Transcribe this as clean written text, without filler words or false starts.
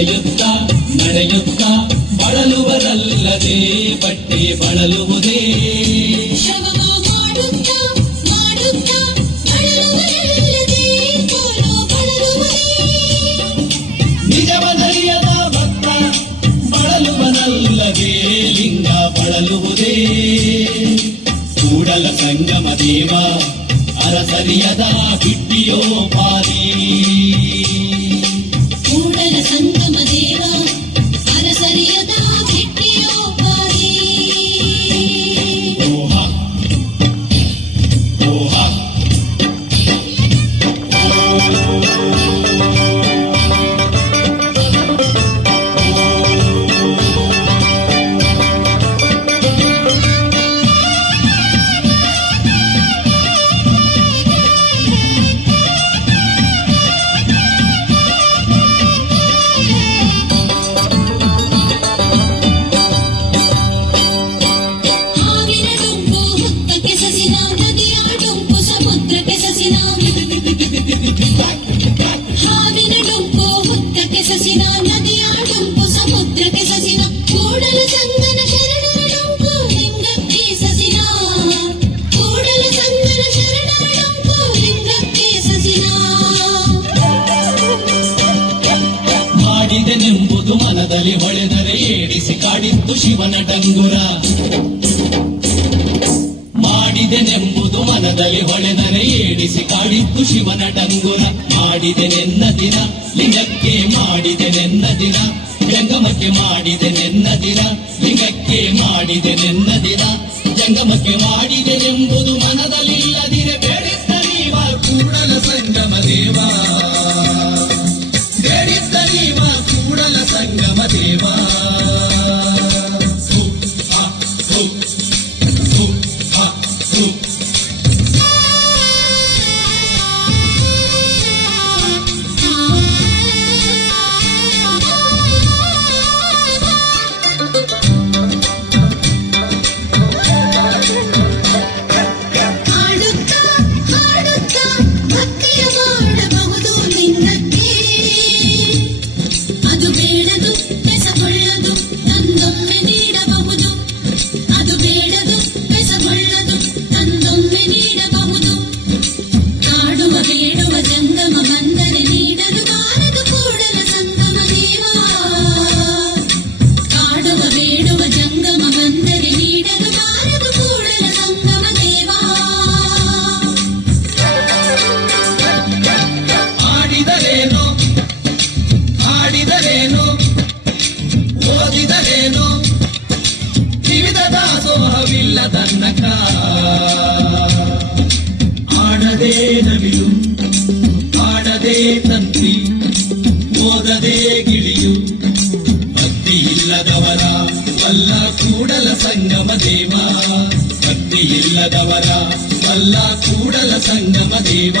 ನಡೆಯುತ್ತ ನಡೆಯುತ್ತ ಬಳಲುವರಲ್ಲದೆ ಬಟ್ಟೆ ಬಳಲುವುದೇ ನಿಜವನರಿಯದ ಭಕ್ತ ಬಳಲುವನಲ್ಲದೆ ಲಿಂಗ ಬಳಲುವುದೇ ಕೂಡಲ ಸಂಗಮ ದೇವ ಅರಸರಿಯದ ಬಿಟ್ಟಿಯೋಪಾದಿ ಕೂಡಲ ಸಂಗಮ ದೇವ ಅರಸರಿಯದ ಬಿಟ್ಟಿಯೋಪಾದಿ ಓಹ ಓಹ ಹಾವಿನ ಡೊಂಕು ಹುತ್ತಕ್ಕೆ ಸಸಿನ ನದಿಯ ಡೊಂಕು ಸಮುದ್ರಕ್ಕೆ ಸಸಿನ ಕೂಡಲ ಸಂಗನ ಶರಣರ ಡೊಂಕು ಲಿಂಗಕ್ಕೆ ಸಸಿನ ಕೂಡಲ ಸಂಗನ ಶರಣರ ಡೊಂಕು ಲಿಂಗಕ್ಕೆ ಸಸಿನ ಮಾಡಿದೆನೆಂಬುದು ಮನದಲ್ಲಿ ಹೊಳೆದರೆ ಏಡಿಸಿ ಕಾಡಿತ್ತು ಶಿವನ ಡಂಗುರ ಮಾಡಿದೆನೆಂಬುದು ಮನದಲ್ಲಿ ಹೊಳೆದರೆ ಏಡಿಸಿ ಕಾಡಿತ್ತು ಶಿವನ ಡಂಗುರ ಮಾಡಿದೆನೆನ್ನ ದಿನ ಲಿಂಗಕ್ಕೆ ಮಾಡಿದೆನೆನ್ನ ದಿನ ಜಂಗಮಕ್ಕೆ ಮಾಡಿದೆನೆನ್ನ ದಿನ ಲಿಂಗಕ್ಕೆ ಮಾಡಿದೆನೆನ್ನ ದಿನ ಜಂಗಮಕ್ಕೆ ಮಾಡಿದೆನೆಂಬುದು ಮನದಲ್ಲಿಲ್ಲದಿರೆ ಬೇಡಿದ್ದ ನೀವ ಕೂಡಲ ಸಂಗಮ ದೇವ ಬೇಡಿದ್ದ ನೀವ ಕೂಡಲ ಸಂಗಮ ದೇವ ಓದಿದರೇನು ವಿವಿಧ ದಾಸೋಹವಿಲ್ಲ ತನ್ನಕ ಆಡದೆ ನವಿಲು ಆಡದೆ ತಂತ್ರಿ ಓದದೆ ಗಿಳಿಯು ಭಕ್ತಿ ಇಲ್ಲದವರ ವಲ್ಲ ಕೂಡಲ ಸಂಗಮ ದೇವ ಭಕ್ತಿ ಇಲ್ಲದವರ ವಲ್ಲ ಕೂಡಲ ಸಂಗಮ ದೇವ